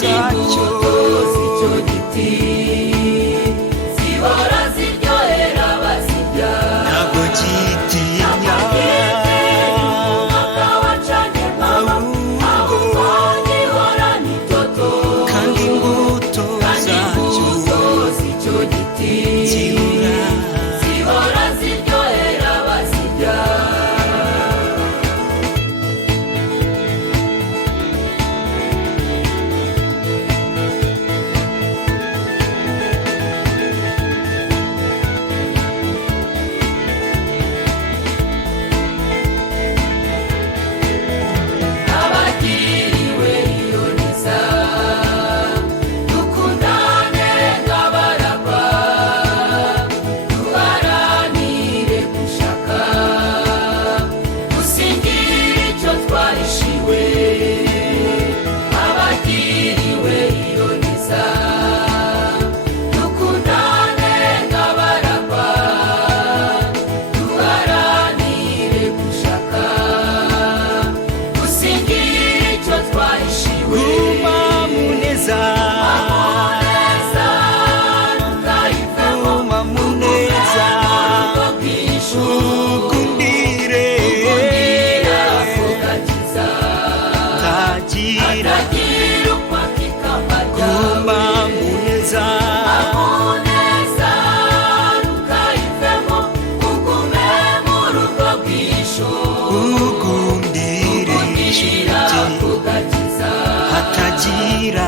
zacyo z'icyo giti zihora ziryohera abazirya. ntabwo gitinya umwuka wacanye mama ahubwo gihorana itoto kandi imbuto zacyo z'icyo giti zihora zihora ziryohera abazirya. Abagiriwe iyo neza dukundane nk'abaragwa duharanire gushaka gusingira icyo twahishiwe. Abagiriwe iyo neza dukundane nk'abaragwa duharanire gushaka gusingira icyo twahishiwe. guma muneza Ntukayivemo guma muneza ukundire ugakiza tagira atagira uko akikamba guma ryawe. muneza Amuneza ntukayivemo ugume mu rugo bw'ishu ukundire ugira inshuti ugakiza hatagira